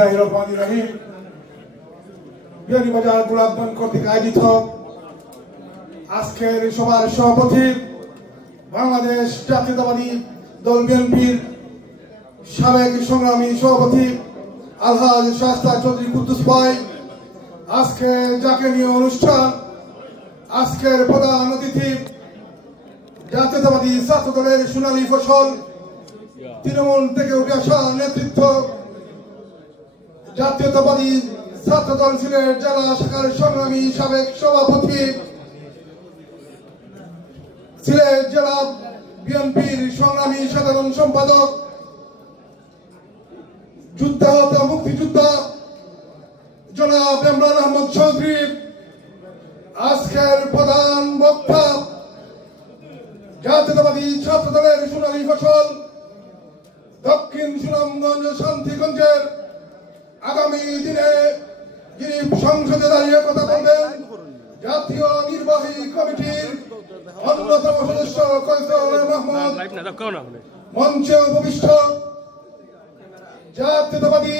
বিসমিল্লাহিররহমানিররহিম। বিয়ানীবাজার গোলাপগঞ্জ কর্তৃক আয়োজিত আজকের সভার সভাপতি বাংলাদেশ জাতীয়তাবাদী দল বিএনপির সাবেক সংগ্রামী সভাপতি আলহাজ শাস্তা চৌধুরী কুদ্দুস ভাই, আজকে যাকে নিয়ে অনুষ্ঠান, আজকের প্রধান অতিথি জাতীয়তাবাদী ছাত্র দলের সোনালী ফসল, তৃণমূল থেকে উঠে আসা নেতৃত্ব, জাতীয়তাবাদী ছাত্র দল সিলেট জেলা শাখার সংগ্রামী সাবেক সভাপতি, সিলেট জেলা বিএনপির সংগ্রামী সাধারণ সম্পাদক, যুদ্ধাহত মুক্তিযোদ্ধা জনাব ইমরান আহমদ চৌধুরী, আজকের প্রধান বক্তা জাতীয়তাবাদী ছাত্র দলের সোনালী ফসল, দক্ষিণ সুনামগঞ্জ শান্তিগঞ্জের আগামী দিনে যিনি সংসদে দাঁড়িয়ে কথা বলবেন, জাতীয় নির্বাহী কমিটির অন্যতম সদস্য কয়সর মাহমুদ, মঞ্চে উপবিষ্ট জাতীয়তাবাদী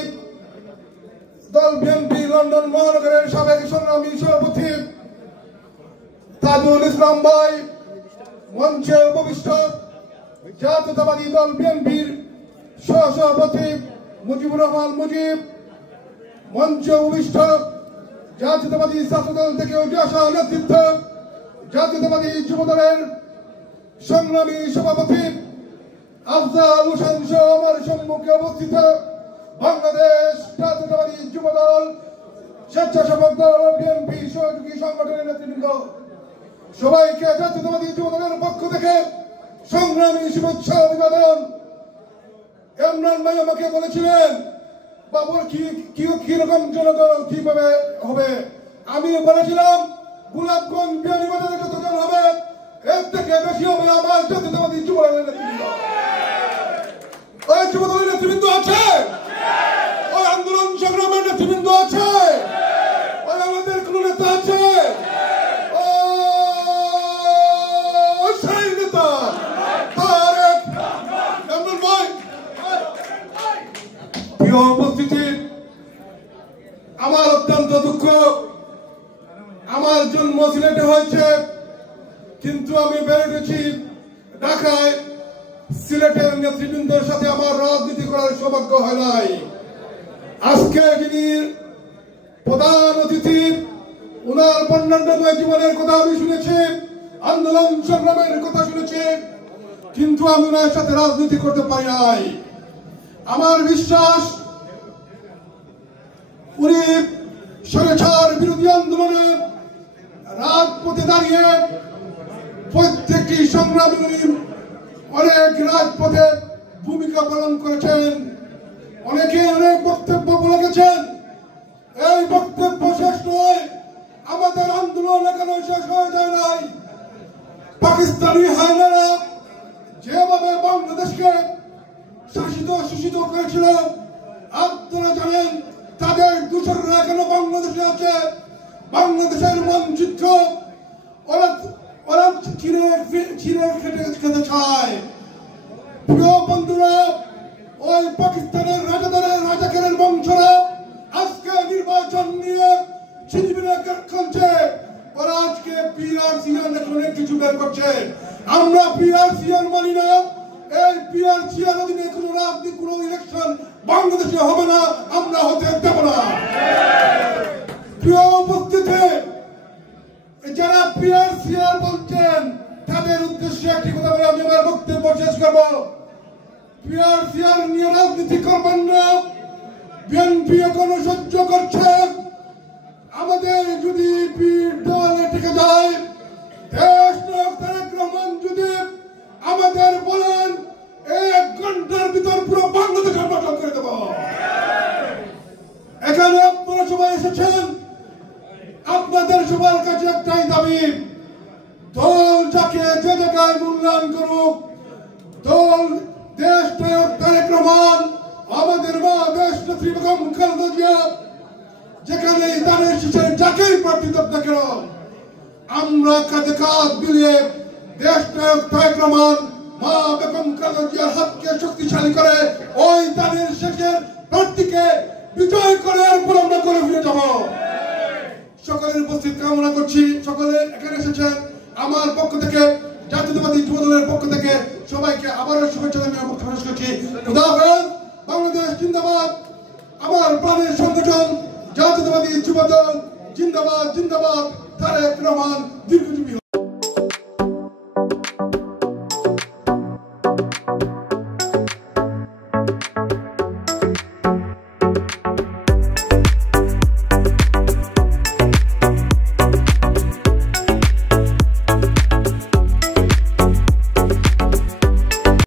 দল বিএনপি লন্ডন মহানগরের সাবেক সংগ্রামী সভাপতি তাজুল ইসলাম ভাই, মঞ্চে উপবিষ্ট জাতীয়তাবাদী দল বিএনপির সহসভাপতি মুজিবুর রহমান মুজিব, মঞ্চে উপবিষ্ট জাতীয়তাবাদী ছাত্র দল থেকে উঠে আসা নেতৃত্ব, জাতীয়তাবাদী যুব দলের সংগ্রামী সভাপতি আফজাল হোসেন সহ আমার সম্মুখে অবস্থিত বাংলাদেশ জাতীয়তাবাদী যুব দল, স্বেচ্ছাসেবক দল, বিএনপি সহযোগী সংগঠনের নেতৃবৃন্দ, সবাইকে জাতীয়তাবাদী যুব দলের পক্ষ থেকে সংগ্রামী শুভেচ্ছা অভিবাদন। ইমরান ভাই আমাকে বলেছিলেন বাবুর কিরকম জনগণ কিভাবে হবে, আমি বলেছিলাম গোলাপগঞ্জ বিয়ানীবাজারে যতজন হবে এর থেকে বেশি হবে আমার জাতীয়তাবাদী যুব দলের নেতৃবৃন্দ। ওই যুব দলের নেতৃবৃন্দ আছে, ওই আন্দোলন সংগ্রামের নেতৃবৃন্দ আছে, ওই আমাদের কোন নেতা আছে, উপস্থিতি। আমার অত্যন্ত দুঃখ, আমার জন্ম সিলেটে হয়েছে কিন্তু আমি বেড়ে উঠেছি ঢাকায়। সিলেটের নেতৃবৃন্দের সাথে আমার রাজনীতি করার সৌভাগ্য হয় নাই। আজকে যিনি প্রধান অতিথি, উনার বর্ণাঢ্যময় জীবনের কথা আমি শুনেছি, আন্দোলন সংগ্রামের কথা শুনেছি, কিন্তু আমি ওনার সাথে রাজনীতি করতে পারি নাই। আমার বিশ্বাস উনি স্বৈরাচার বিরোধী আন্দোলনে রাজপথে দাঁড়িয়ে প্রত্যেকটি সংগ্রামী উনি অনেক রাজপথে ভূমিকা পালন করেছেন, অনেকে অনেক বক্তব্য বলে গেছেন। এই বক্তব্য শেষ নয়, আমাদের আন্দোলন এখনো শেষ হয়ে যায় নাই। পাকিস্তানি হায়নারা যেভাবে বাংলাদেশকে শোষিত করেছিল, আপনারা জানেন তাদের দূষণরা এখনো বাংলাদেশে আছে। বাংলাদেশের মানচিত্র ওরা ছিঁড়ে খেতে চায়। প্রিয় বন্ধুরা, ওই পাকিস্তানের রাজাকারের বংশরা আজকে নির্বাচন নিয়ে ছিনিমিনি খেলছে। ওরা আজকে পিআরসিএন অনেক কিছু বের করছে। আমরা পিআরসিএন মানি না। এই পিআরসিএন অধীনে কোন রাজনীতি, কোন ইলেকশন বাংলাদেশে হবে না, আমরা হতে দেব না। প্রিয় উপস্থিতি, যারা পিআরসিএন বলছেন তাদের উদ্দেশ্যে একটি কথা বলে আমি আমার বক্তব্য শেষ করব। পিআরসিএন নিয়ে রাজনীতি করবেন না। বিএনপি এখনো সহ্য করছে। আমাদের যদি দলে টিকে যায়, দেশ নায়ক তারেক রহমান যদি আমাদের বলেন 1 ঘন্টার ভিতর পুরো বাংলাদেশ গঠন করে দেব। এখানে আপনারা সবাই এসেছেন, আপনাদের সবার কাছে একটাই দাবি, দল যাকে যে জায়গায় মূল্যায়ন করুক, দল দেশ নায়ক তারেক রহমান, আমাদের মা দেশ নেত্রী বেগম খালেদা জিয়া, যেখানে তাদের শিশুর যাকেই প্রার্থী দেব না কেন, আমরা কাঁধে কাঁধ মিলিয়ে দেশ নায়ক তারেক রহমান, মা বেগম খালেদা জিয়ার হাতকে শক্তিশালী করে ওই তাদের শেষের প্রার্থীকে বিজয় করে এরপর আমরা করে ফিরে যাব। সকলের উপস্থিত কামনা করছি, সকলে এখানে এসেছেন। আমার পক্ষ থেকে, জাতীয়তাবাদী যুব দলের পক্ষ থেকে সবাইকে আবারও শুভেচ্ছা জানিয়ে বক্তব্য শেষ করছি। খুদা হাফেজ। বাংলাদেশ জিন্দাবাদ। আমার প্রাণের সংগঠন জাতীয়তাবাদী যুব দল জিন্দাবাদ জিন্দাবাদ। তারেক রহমান দীর্ঘ